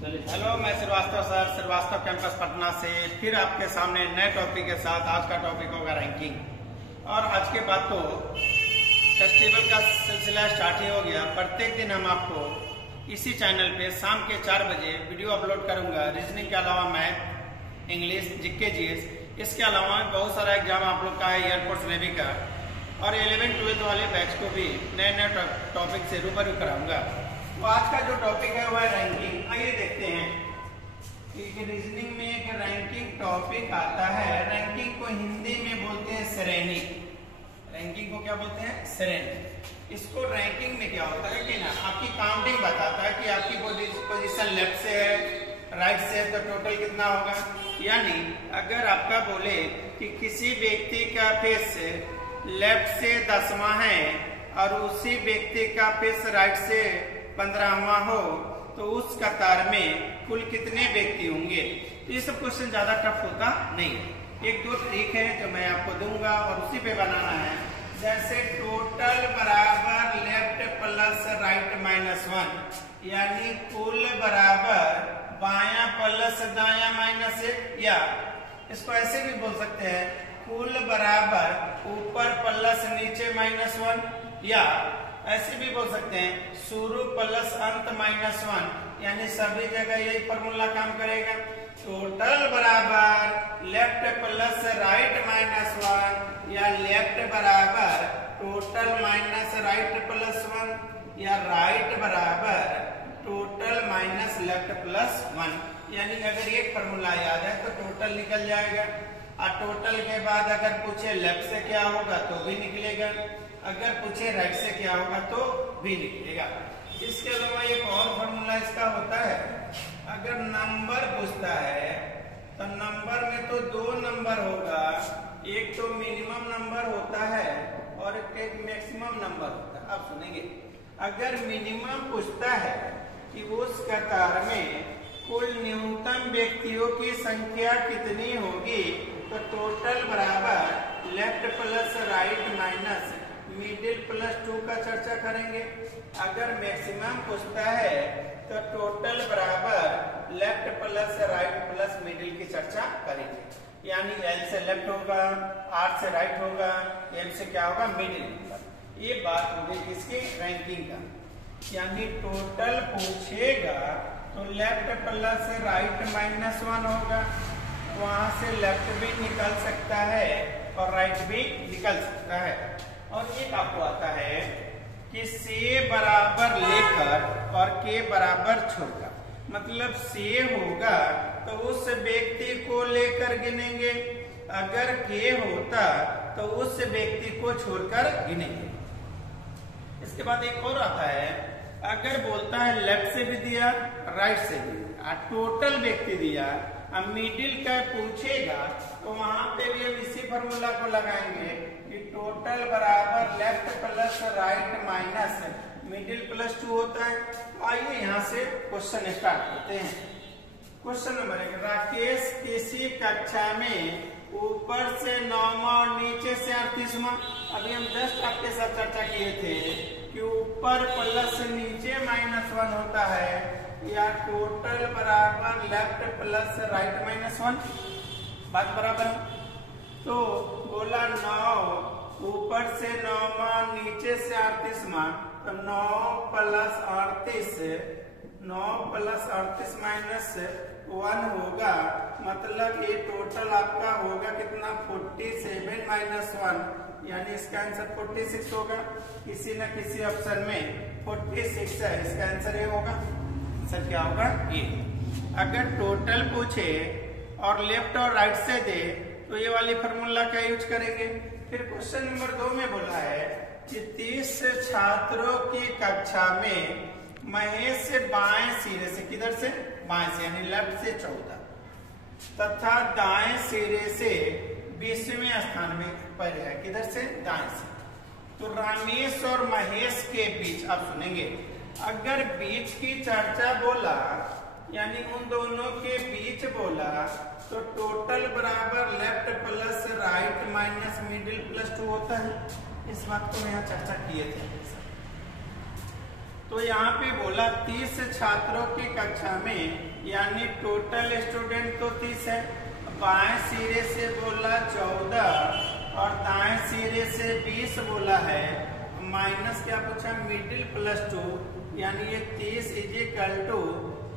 Hello, मैं Srivastava sir, Srivastava campus Patna से फिर आपके सामने नए टॉपिक के साथ। आज का टॉपिक होगा रैंकिंग। और आज के बाद तो फेस्टिवल का सिलसिला स्टार्ट ही हो गया। प्रत्येक दिन हम आपको इसी चैनल पे शाम के 4 बजे वीडियो अपलोड करूंगा। रीजनिंग के अलावा मैथ, इंग्लिश, जीके, जीएस, इसके अलावा बहुत सारा एग्जाम आप लोग का है, एयरफोर्स नेवी का, और 11-12 वाले बैच को भी नए नए टॉपिक से रूबरू कराऊंगा। तो आज का जो टॉपिक है वह रैंकिंग। आइए देखते हैं कि रीजनिंग में एक रैंकिंग टॉपिक आता है। रैंकिंग को हिंदी में बोलते हैं श्रेणी। रैंकिंग को क्या बोलते हैं? श्रेणी। इसको रैंकिंग में क्या होता है कि ना आपकी काउंटिंग बताता है कि आपकी पोजीशन लेफ्ट से है, राइट से है, तो टोटल कितना होगा। यानी अगर आपका बोले कि किसी व्यक्ति का पेस लेफ्ट से 10वां है और उसी व्यक्ति का पेस राइट से 15वां हो, तो उस कतार में कुल कितने व्यक्ति होंगे। तो ये सब क्वेश्चन ज्यादा टफ होता नहीं है। एक दो ट्रिक है जो मैं आपको दूंगा और उसी पे बनाना है। जैसे टोटल बराबर लेफ्ट प्लस राइट -1, यानी कुल बराबर बायां प्लस दायां -1, या इसको ऐसे भी बोल सकते हैं कुल बराबर ऊपर प्लस नीचे -1, या ऐसे भी बोल सकते हैं शुरू प्लस अंत -1, यानी सभी जगह यही फॉर्मूला काम करेगा। टोटल बराबर लेफ्ट प्लस राइट -1, या लेफ्ट बराबर टोटल माइनस राइट +1, या राइट बराबर टोटल माइनस लेफ्ट +1। यानी अगर एक फॉर्मूला याद है तो टोटल निकल जाएगा, और टोटल के बाद अगर पूछे लेफ्ट से क्या होगा तो भी निकलेगा, अगर पूछे राइट से क्या होगा तो भी निकलेगा। इसके अलावा एक और फॉर्मूला इसका होता है, अगर नंबर पूछता है तो नंबर में तो 2 नंबर होगा, एक तो मिनिमम नंबर होता है और एक मैक्सिमम नंबर होता है। आप सुनेंगे, अगर मिनिमम पूछता है कि उस कतार में कुल न्यूनतम व्यक्तियों की संख्या कितनी होगी, तो टोटल बराबर left plus right minus middle +2 का चर्चा करेंगे। अगर मैक्सिमम पूछता है तो टोटल बराबर left plus right plus middle की चर्चा करेंगे। यानी L से लेफ्ट होगा, R से राइट होगा, M से क्या होगा? मिडिल। ये बात होगी किसकी? रैंकिंग का। यानी टोटल पूछेगा तो लेफ्ट प्लस राइट -1 होगा, वहां से लेफ्ट भी निकल सकता है और राइट भी निकल सकता है। और एक आपको आता है कि से बराबर लेकर और के बराबर छोड़कर, मतलब से होगा तो उस व्यक्ति को लेकर गिनेंगे, अगर के होता तो उस व्यक्ति को छोड़कर गिनेंगे। इसके बाद एक और आता है, अगर बोलता है लेफ्ट से भी दिया राइट से भी दिया, टोटल व्यक्ति दिया, अब मिडिल का पूछेगा तो वहां पे भी हम इसी फॉर्मूला को लगाएंगे कि टोटल बराबर left plus right minus middle +2 होता है। तो आइए यहाँ से क्वेश्चन स्टार्ट करते हैं। क्वेश्चन नंबर 1, राकेश किसी कक्षा में ऊपर से 9वां और नीचे से 38वां। अभी हम जस्ट आपके साथ चर्चा किए थे कि ऊपर प्लस नीचे -1 होता है, या टोटल बराबर लेफ्ट प्लस राइट -1। बात बराबर है। तो बोला 9 ऊपर से 9वां नीचे से 38वां, तो 9 + 38, 9 + 38 -1 होगा, मतलब ये टोटल आपका होगा कितना? 47 -1, यानी इसका आंसर 46 होगा। किसी न किसी ऑप्शन में 46 है, इसका आंसर ये होगा। आंसर क्या होगा? ये। अगर टोटल पूछे और लेफ्ट और राइट से दे तो ये वाली फॉर्मूला का यूज करेंगे। फिर क्वेश्चन नंबर 2 में बोला है कि 30 छात्रों की कक्षा में महेश बाएं सिरे से, किधर से? बाएं से, यानी लेफ्ट से 14, तथा दाएं सिरे से 20वें स्थान में पर है, किधर से? दाएं से। तो रमेश और महेश के बीच, आप सुनेंगे, अगर बीच की चर्चा बोला यानी उन दोनों के बीच बोला तो टोटल बराबर left plus right minus middle +2 होता है। इस बात को यहाँ चर्चा किए थे। तो यहाँ पे बोला 30 छात्रों की कक्षा में, यानी टोटल स्टूडेंट तो 30 है। बाएं सिरे से बोला 14 और दाएं सिरे से 20 बोला है। माइनस क्या पूछा, मिडिल प्लस 2, यानी ये 30 इज इक्वल टू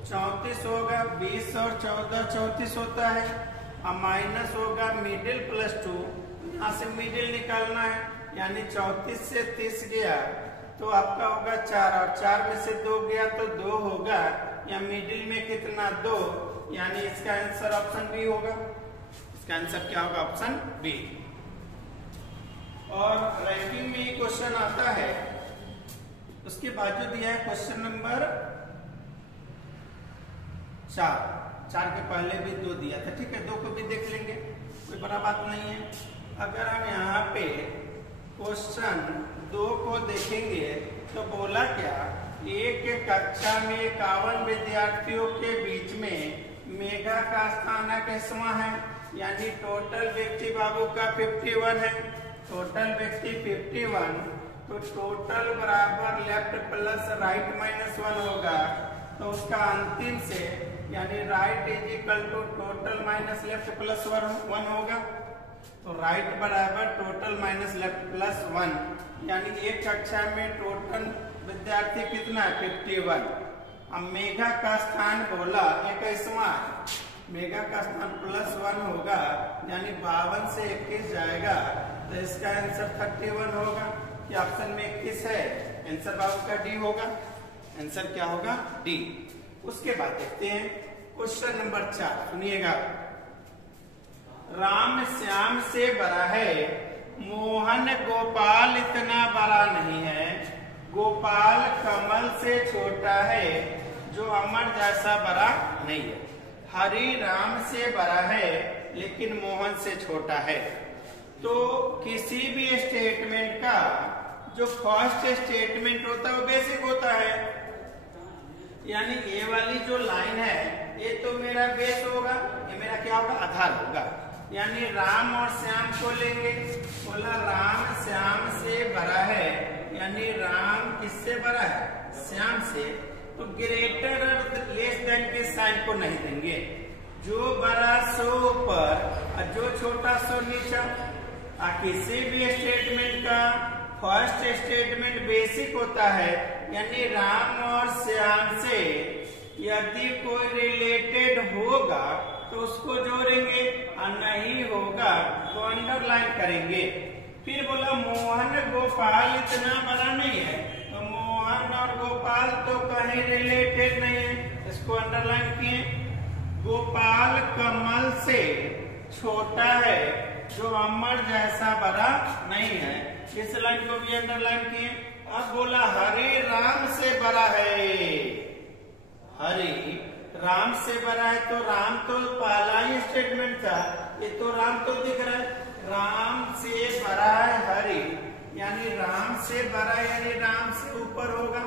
34 होगा। 20 और 14 34 होता है। अब माइनस होगा मिडिल प्लस 2, यहाँ से मिडिल निकालना है, यानी 34 से 30 गया तो आपका होगा 4 और 4 में से 2 गया तो 2 होगा, या मिडिल में कितना 2, यानी इसका आंसर ऑप्शन बी होगा। इसका आंसर क्या होगा, ऑप्शन बी। और रैंकिंग में क्वेश्चन आता है, उसके बाद जो दिया है क्वेश्चन नंबर 4 के पहले भी 2 दिया था, ठीक है, 2 को भी देख लेंगे, कोई बड़ा बात नहीं है। अगर हम यहाँ पे क्वेश्चन 2 को देखेंगे तो बोला क्या, एक कक्षा में 51 विद्यार्थियों के बीच में मेघा का स्थान किसवां है, यानी टोटल व्यक्ति बाबू का 51 है। टोटल व्यक्ति 51, तो टोटल बराबर लेफ्ट प्लस राइट माइनस 1 होगा, तो उसका अंतिम से यानी right is equal to total minus left plus 1 होगा। तो राइट बराबर टोटल माइनस लेफ्ट प्लस 1, यानी एक कक्षा में टोटल विद्यार्थी कितना है, 51। अब मेघा का स्थान बोला 21वां, मेघा का स्थान प्लस 1 होगा, यानी 52 से 21 जाएगा, तो इसका आंसर 31 होगा। कि ऑप्शन में 21 है, आंसर बाबू का डी होगा। आंसर क्या होगा, डी। उसके बाद देखते हैं क्वेश्चन नंबर 4, सुनिएगा। राम श्याम से बड़ा है, मोहन गोपाल इतना बड़ा नहीं है, गोपाल कमल से छोटा है, जो अमर जैसा बड़ा नहीं है। हरि राम से बड़ा है लेकिन मोहन से छोटा है। तो किसी भी स्टेटमेंट का जो फर्स्ट स्टेटमेंट होता है वो बेसिक होता है, यानी ये वाली जो लाइन है ये तो मेरा बेस होगा, ये मेरा क्या होगा, आधार होगा। यानी राम और श्याम को लेंगे, बोला राम श्याम से बड़ा है, यानी राम किससे बड़ा है, श्याम से। तो ग्रेटर और लेस देन के साइन को नहीं देंगे, जो बड़ा सो ऊपर और जो छोटा सो नीचा। किसी भी स्टेटमेंट का फर्स्ट स्टेटमेंट बेसिक होता है, यानी राम और श्याम से यदि कोई रिलेटेड होगा तो उसको जोड़ेंगे और नहीं होगा तो अंडरलाइन करेंगे। फिर बोला मोहन गोपाल इतना बड़ा नहीं है, तो मोहन और गोपाल तो कहीं रिलेटेड नहीं है, इसको अंडरलाइन किए। गोपाल कमल से छोटा है, जो अमर जैसा बड़ा नहीं है, इस लाइन को भी अंडरलाइन किए। अब बोला हरि राम से बड़ा है, हरि राम से बड़ा है, तो राम तो पहला ही स्टेटमेंट था, ये तो राम तो दिख रहा है। राम से बड़ा है हरि, यानी राम से बड़ा यानी राम से ऊपर होगा।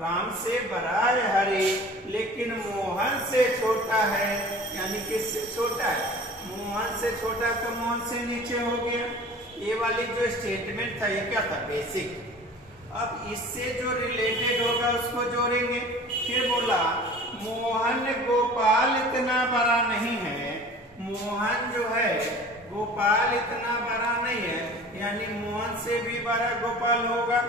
राम से बड़ा है हरि लेकिन मोहन से छोटा है, यानी किससे छोटा है, मोहन से छोटा, तो मोहन से नीचे हो गया। ये वाली जो स्टेटमेंट था ये क्या था, बेसिक। अब इससे जो रिलेटेड होगा उसको जोड़ेंगे। फिर बोला मोहन गोपाल इतना बड़ा नहीं है, मोहन जो है गोपाल इतना बड़ा नहीं है, यानी मोहन से भी बड़ा गोपाल होगा।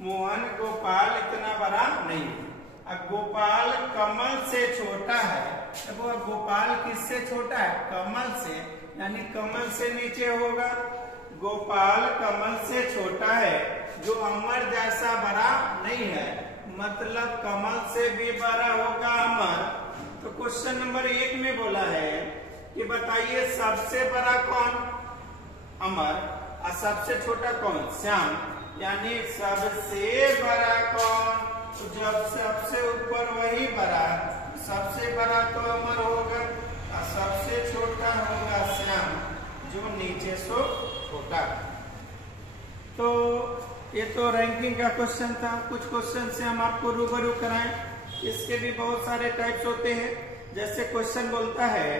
मोहन गोपाल इतना बड़ा नहीं है। अब गोपाल कमल से छोटा है, तो वो गोपाल किससे छोटा है, कमल से, यानी कमल से नीचे होगा। गोपाल कमल से छोटा है, जो अमर जैसा बड़ा नहीं है, मतलब कमल से भी बड़ा होगा अमर। तो क्वेश्चन नंबर 1 में बोला है कि बताइए सबसे बड़ा कौन, अमर, और सबसे छोटा कौन, श्याम। यानी सबसे बड़ा कौन, तो जब सबसे ऊपर वही बड़ा, सबसे बड़ा तो अमर होगा और सबसे छोटा होगा श्याम, जो नीचे से छोटा। तो ये तो रैंकिंग का क्वेश्चन था। कुछ क्वेश्चन से हम आपको रूबरू कराएं, इसके भी बहुत सारे टाइप्स होते हैं। जैसे क्वेश्चन बोलता है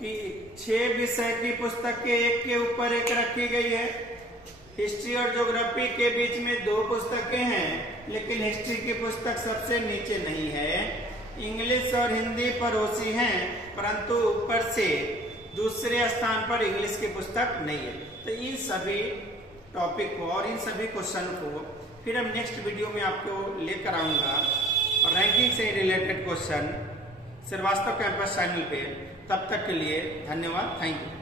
कि 6 विषय की पुस्तकें एक के ऊपर एक रखी गई है, हिस्ट्री और ज्योग्राफी के बीच में 2 पुस्तकें हैं, लेकिन हिस्ट्री की पुस्तक सबसे नीचे नहीं है। इंग्लिश और हिंदी पड़ोसी हैं, परंतु ऊपर से दूसरे स्थान पर इंग्लिश की पुस्तक नहीं है। तो इन सभी टॉपिक को और इन सभी क्वेश्चन को फिर हम नेक्स्ट वीडियो में आपको लेकर आऊंगा, और रैंकिंग से related question Srivastava campus channel पे। तब तक के लिए धन्यवाद, थैंक यू।